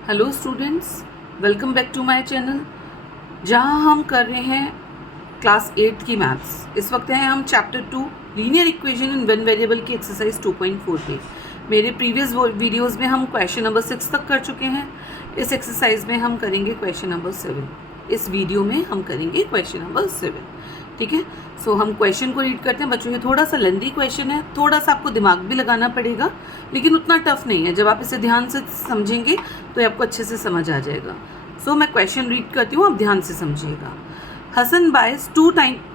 Hello students, welcome back to my channel जहां हम कर रहे हैं क्लास 8 की मैथ्स। इस वक्त हैं हम chapter 2 linear equation in one variable की एक्सरसाइज 2.4 पे। मेरे प्रीवियस वीडियोस में हम क्वेश्चन नंबर 6 तक कर चुके हैं। इस एक्सरसाइज में हम करेंगे क्वेश्चन नंबर 7। इस वीडियो में हम करेंगे क्वेश्चन नंबर 7। ठीक है, सो हम क्वेश्चन को रीड करते हैं। बच्चों ये थोड़ा सा लेंथी क्वेश्चन है, थोड़ा सा आपको दिमाग भी लगाना पड़ेगा, लेकिन उतना टफ नहीं है। जब आप इसे ध्यान से समझेंगे तो आपको अच्छे से समझ आ जाएगा। सो मैं क्वेश्चन रीड करती हूँ, आप ध्यान से समझिएगा। Hasan buys 2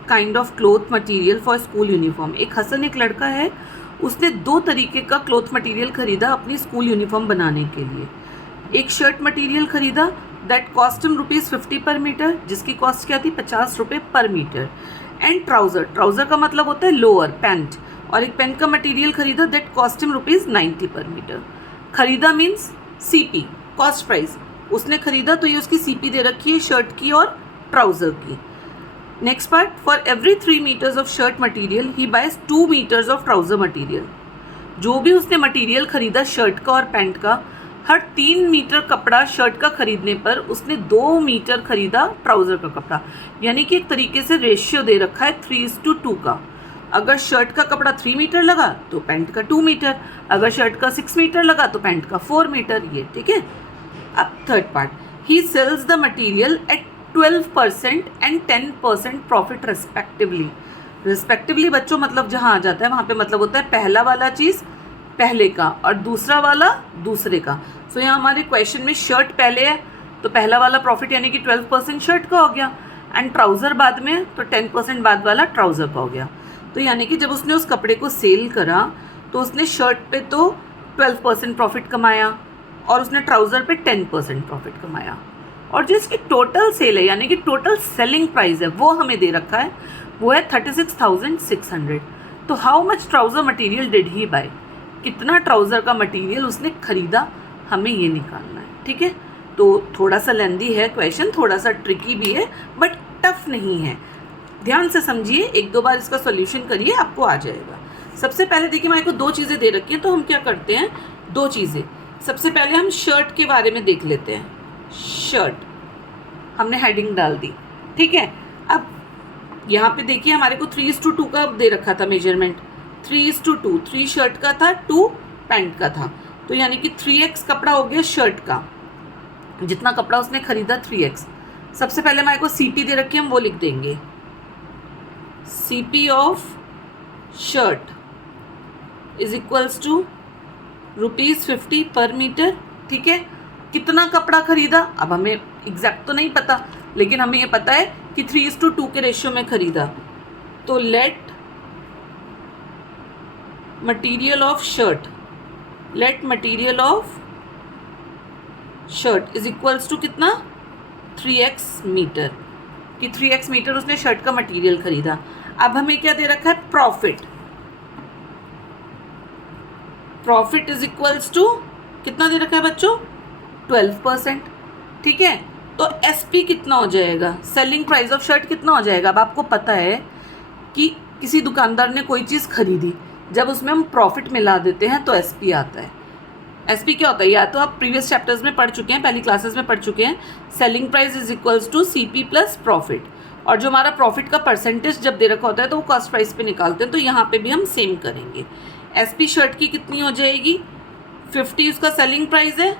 kind of cloth material for school uniform. Hasan एक लड़का है, उसने 2 तरीके का क्लोथ मटेरियल खरीदा अपनी स्कूल यूनिफॉर्म बनाने के लिए। एक शर्ट मटेरियल खरीदा that cost him ₹50 per metre, जिसकी कॉस्ट क्या थी, ₹50 पर मीटर। एंड ट्राउज़र का मतलब होता है लोअर पैंट, और एक पैंट का मटेरियल खरीदा दैट कॉस्ट हिम ₹90 पर मीटर। खरीदा मीन्स सीपी, कॉस्ट प्राइस। उसने खरीदा तो ये उसकी सीपी दे रखी है शर्ट की और ट्राउज़र की। Next part, for every 3 meters of shirt material he buys 2 meters of trouser material. जो भी उसने मटेरियल खरीदा शर्ट का और पैंट का, हर 3 मीटर कपड़ा शर्ट का खरीदने पर उसने 2 मीटर खरीदा ट्राउज़र का कपड़ा। यानी कि एक तरीके से रेशियो दे रखा है 3:2 का। अगर शर्ट का कपड़ा 3 मीटर लगा तो पैंट का 2 मीटर, अगर शर्ट का 6 मीटर लगा तो पैंट का 4 मीटर। ये ठीक है। अब third part, he sells the material at 12% and 10% profit respectively. Respectively बच्चों मतलब जहाँ आ जाता है वहाँ पे मतलब होता है पहला वाला चीज़ पहले का और दूसरा वाला दूसरे का। सो यहाँ हमारे क्वेश्चन में शर्ट पहले है तो पहला वाला प्रॉफिट यानी कि 12% शर्ट का हो गया, एंड ट्राउज़र बाद में तो 10% बाद वाला ट्राउज़र का हो गया। तो यानी कि जब उसने उस कपड़े को सेल करा तो उसने शर्ट पे तो 12% प्रॉफिट कमाया और उसने ट्राउज़र पे 10% प्रॉफिट कमाया। और जो इसकी टोटल सेल है यानी कि टोटल सेलिंग प्राइस है वो हमें दे रखा है, वो है 36,600। तो how much trouser material did he buy, कितना ट्राउज़र का मटेरियल उसने खरीदा, हमें ये निकालना है। ठीक है, तो थोड़ा सा लेंदी है क्वेश्चन, थोड़ा सा ट्रिकी भी है, बट टफ नहीं है। ध्यान से समझिए, 1-2 बार इसका सॉल्यूशन करिए, आपको आ जाएगा। सबसे पहले देखिए मेरे को 2 चीज़ें दे रखी हैं, तो हम क्या करते हैं 2 चीज़ें। सबसे पहले हम शर्ट के बारे में देख लेते हैं। शर्ट हमने हेडिंग डाल दी, ठीक है। अब यहाँ पे देखिए हमारे को 3:2 का दे रखा था मेजरमेंट, 3:2, 3 शर्ट का था, 2 पैंट का था। तो यानी कि 3x कपड़ा हो गया शर्ट का, जितना कपड़ा उसने खरीदा 3x। सबसे पहले हमारे को सीपी दे रखी है, हम वो लिख देंगे, CP of shirt is equals to ₹50 per meter. ठीक है, कितना कपड़ा खरीदा अब हमें एग्जैक्ट तो नहीं पता, लेकिन हमें ये पता है कि 3:2 के रेशियो में खरीदा। तो let material of shirt is equals to कितना, 3x मीटर, कि 3x मीटर उसने शर्ट का मटेरियल खरीदा। अब हमें क्या दे रखा है, प्रॉफिट इज इक्वल्स टू कितना दे रखा है बच्चों, 12%। ठीक है, तो एसपी कितना हो जाएगा, सेलिंग प्राइस ऑफ शर्ट कितना हो जाएगा। अब आपको पता है कि किसी दुकानदार ने कोई चीज़ खरीदी, जब उसमें हम प्रॉफिट मिला देते हैं तो एसपी आता है। एसपी क्या होता है, या तो आप प्रीवियस चैप्टर्स में पढ़ चुके हैं, पहली क्लासेस में पढ़ चुके हैं, selling price is equals to CP plus profit. और जो हमारा प्रॉफिट का परसेंटेज जब दे रखा होता है तो वो कॉस्ट प्राइस पे निकालते हैं, तो यहाँ पे भी हम सेम करेंगे। एसपी शर्ट की कितनी हो जाएगी, 50 उसका सेलिंग प्राइस है,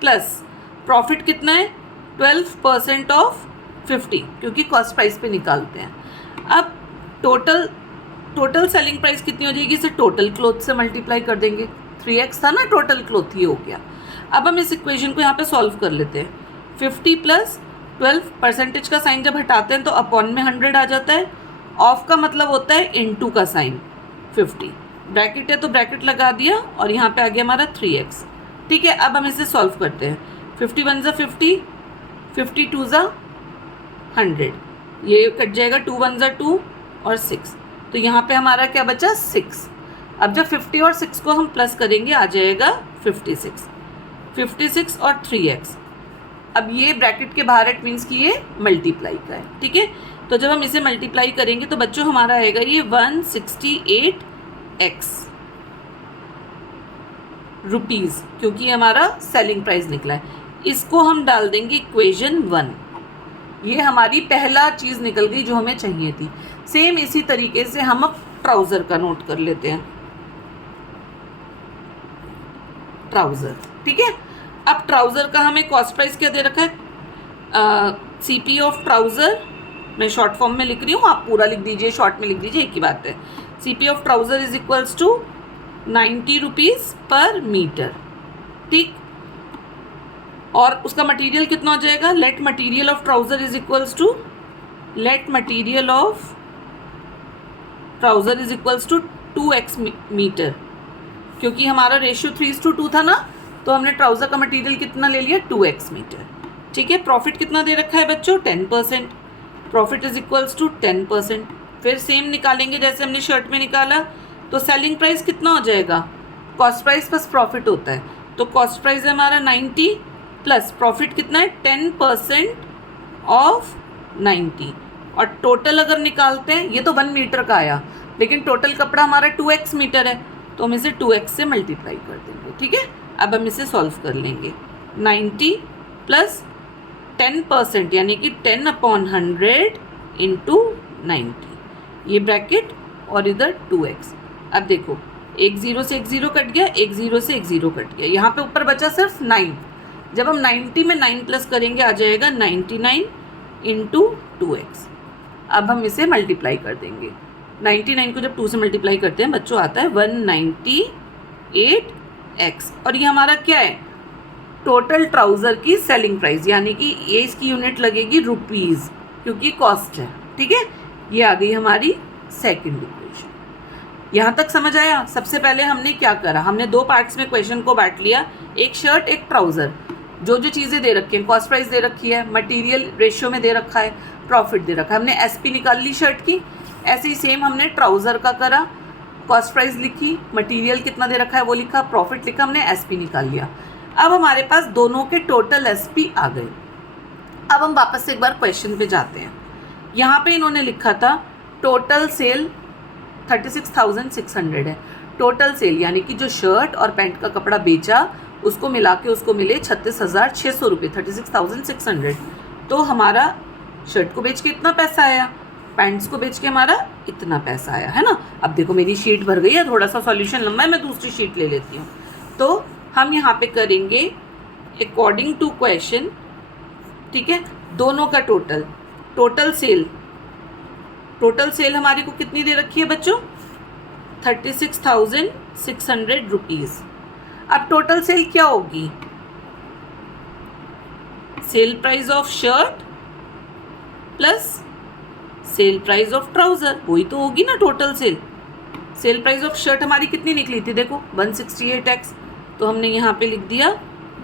प्लस प्रॉफिट कितना है, 12% ऑफ 50, क्योंकि कॉस्ट प्राइस पे निकालते हैं। अब टोटल सेलिंग प्राइस कितनी हो जाएगी, इसे टोटल क्लोथ से मल्टीप्लाई कर देंगे, 3x था ना टोटल क्लोथ, ये हो गया। अब हम इस इक्वेशन को यहाँ पे सॉल्व कर लेते हैं। 50 प्लस 12, परसेंटेज का साइन जब हटाते हैं तो अपॉन में 100 आ जाता है, ऑफ का मतलब होता है इनटू का साइन, 50 ब्रैकेट है तो ब्रैकेट लगा दिया, और यहाँ पे आ गया हमारा 3x। ठीक है, अब हम इसे सॉल्व करते हैं। 51 ज़ा 50, 52 ज़ा 100, ये कट जाएगा, 2 1 ज़ा 2 और 6, तो यहाँ पे हमारा क्या बचा, 6। अब जब 50 और 6 को हम प्लस करेंगे आ जाएगा 56 और 3x। अब ये ब्रैकेट के बाहर इट मीन्स कि ये मल्टीप्लाई का है। ठीक है, तो जब हम इसे मल्टीप्लाई करेंगे तो बच्चों हमारा आएगा ये 168x रुपीज़, क्योंकि हमारा सेलिंग प्राइस निकला है। इसको हम डाल देंगे इक्वेशन 1। ये हमारी पहला चीज़ निकल गई जो हमें चाहिए थी। सेम इसी तरीके से हम अब ट्राउज़र का नोट कर लेते हैं। ट्राउज़र, ठीक है। अब ट्राउज़र का हमें कॉस्ट प्राइस क्या दे रखा है, CP ऑफ ट्राउज़र, मैं शॉर्ट फॉर्म में लिख रही हूँ, आप पूरा लिख दीजिए, शॉर्ट में लिख दीजिए, एक ही बात है। CP of trouser is equals to 90 rupees per meter, ठीक। और उसका मटेरियल कितना हो जाएगा, let material of trouser is equals to, let material of trouser is equals to 2x meter, क्योंकि हमारा रेशियो 3:2 था ना, तो हमने ट्राउज़र का मटेरियल कितना ले लिया, 2x मीटर, ठीक है। प्रॉफिट कितना दे रखा है बच्चों, 10%, प्रॉफिट इज इक्वल्स टू 10%। फिर सेम निकालेंगे जैसे हमने शर्ट में निकाला, तो सेलिंग प्राइस कितना हो जाएगा, कॉस्ट प्राइस प्लस प्रॉफिट होता है, तो कॉस्ट प्राइस है हमारा 90 प्लस प्रॉफिट कितना है 10% ऑफ 90, और टोटल अगर निकालते हैं, ये तो 1 मीटर का आया, लेकिन टोटल कपड़ा हमारा 2x मीटर है, तो हम इसे 2x से मल्टीप्लाई कर देंगे, ठीक है। अब हम इसे सॉल्व कर लेंगे। 90 प्लस 10% यानी कि 10/100 इंटू 90, ये ब्रैकेट और इधर 2x। अब देखो, एक 0 से एक 0 कट गया, एक 0 से एक 0 कट गया, यहाँ पे ऊपर बचा सिर्फ 9। जब हम 90 में 9 प्लस करेंगे आ जाएगा 99 इंटू 2x। अब हम इसे मल्टीप्लाई कर देंगे। 99 को जब 2 से मल्टीप्लाई करते हैं बच्चों आता है 198x, और ये हमारा क्या है, टोटल ट्राउज़र की सेलिंग प्राइस, यानी कि ये इसकी यूनिट लगेगी रुपीज़, क्योंकि कॉस्ट है, ठीक है। ये आ गई हमारी सेकंड इक्वेशन। यहाँ तक समझ आया। सबसे पहले हमने क्या करा, हमने 2 पार्ट्स में क्वेश्चन को बांट लिया, एक शर्ट एक ट्राउज़र। जो जो चीज़ें दे रखी हैं, कॉस्ट प्राइस दे रखी है, मटेरियल रेशियो में दे रखा है, प्रॉफिट दे रखा है, हमने SP निकाल ली शर्ट की। ऐसे ही सेम हमने ट्राउज़र का करा, कॉस्ट प्राइस लिखी, मटेरियल कितना दे रखा है वो लिखा, प्रॉफिट लिखा, हमने SP निकाल लिया। अब हमारे पास दोनों के टोटल SP आ गए। अब हम वापस से एक बार क्वेश्चन पे जाते हैं। यहाँ पे इन्होंने लिखा था टोटल सेल 36,600 है। टोटल सेल यानी कि जो शर्ट और पैंट का कपड़ा बेचा उसको मिला के उसको मिले 36,600 रुपये, 36,600। तो हमारा शर्ट को बेच के इतना पैसा आया, पैंट्स को बेच के हमारा इतना पैसा आया, है ना। अब देखो मेरी शीट भर गई है, थोड़ा सा सॉल्यूशन लंबा है, मैं दूसरी शीट ले लेती हूँ। तो हम यहाँ पे करेंगे अकॉर्डिंग टू क्वेश्चन, ठीक है। दोनों का टोटल सेल हमारे को कितनी दे रखी है बच्चों, 36,600 रुपीज़। अब टोटल सेल क्या होगी, sale price of shirt plus sale price of trouser, वही तो होगी ना total sale. Sale price of shirt हमारी कितनी निकली थी, देखो 168x, तो हमने यहाँ पे लिख दिया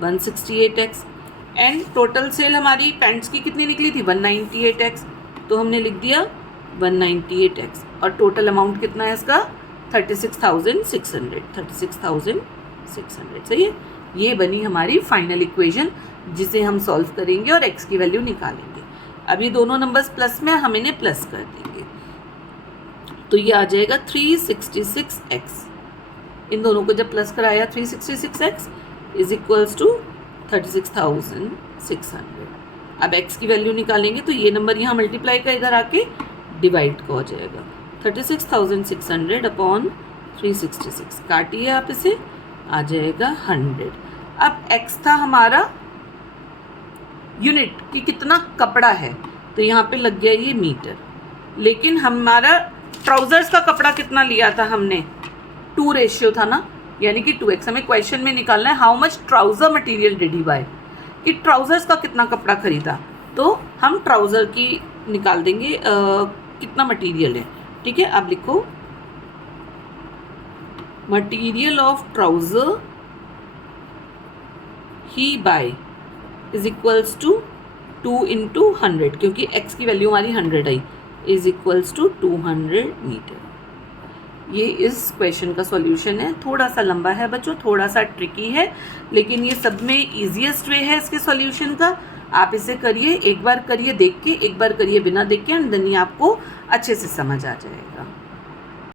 168x। एंड टोटल सेल हमारी पैंट्स की कितनी निकली थी, 198x, तो हमने लिख दिया 198x। और टोटल अमाउंट कितना है इसका, 36,600। सही है। ये बनी हमारी फाइनल इक्वेशन, जिसे हम सॉल्व करेंगे और x की वैल्यू निकालेंगे। अभी दोनों नंबर्स प्लस में, हम इन्हें प्लस कर देंगे, तो ये आ जाएगा 366x। इन दोनों को जब प्लस कराया 366x इज इक्वल्स टू 36,600। अब x की वैल्यू निकालेंगे तो ये नंबर यहाँ मल्टीप्लाई का इधर आके डिवाइड का हो जाएगा, 36,600 अपॉन 366, काटिए आप इसे, आ जाएगा 100। अब x था हमारा यूनिट कि कितना कपड़ा है, तो यहाँ पे लग गया ये मीटर। लेकिन हमारा ट्राउज़र्स का कपड़ा कितना लिया था हमने, 2 रेशियो था ना, यानी कि 2x। हमें क्वेश्चन में निकालना है how much trouser material did he buy, कि ट्राउज़र्स का कितना कपड़ा खरीदा, तो हम ट्राउज़र की निकाल देंगे कितना मटेरियल है, ठीक है। अब लिखो material of trouser he buy is equals to 2 into 100, क्योंकि x की वैल्यू हमारी 100 आई, इज इक्वल्स टू 200 मीटर। ये इस क्वेश्चन का सॉल्यूशन है। थोड़ा सा लंबा है बच्चों, थोड़ा सा ट्रिकी है, लेकिन ये सब में ईजीएस्ट वे है इसके सॉल्यूशन का। आप इसे करिए, एक बार करिए देख के, एक बार करिए बिना देख के, एंड देन ये आपको अच्छे से समझ आ जाएगा।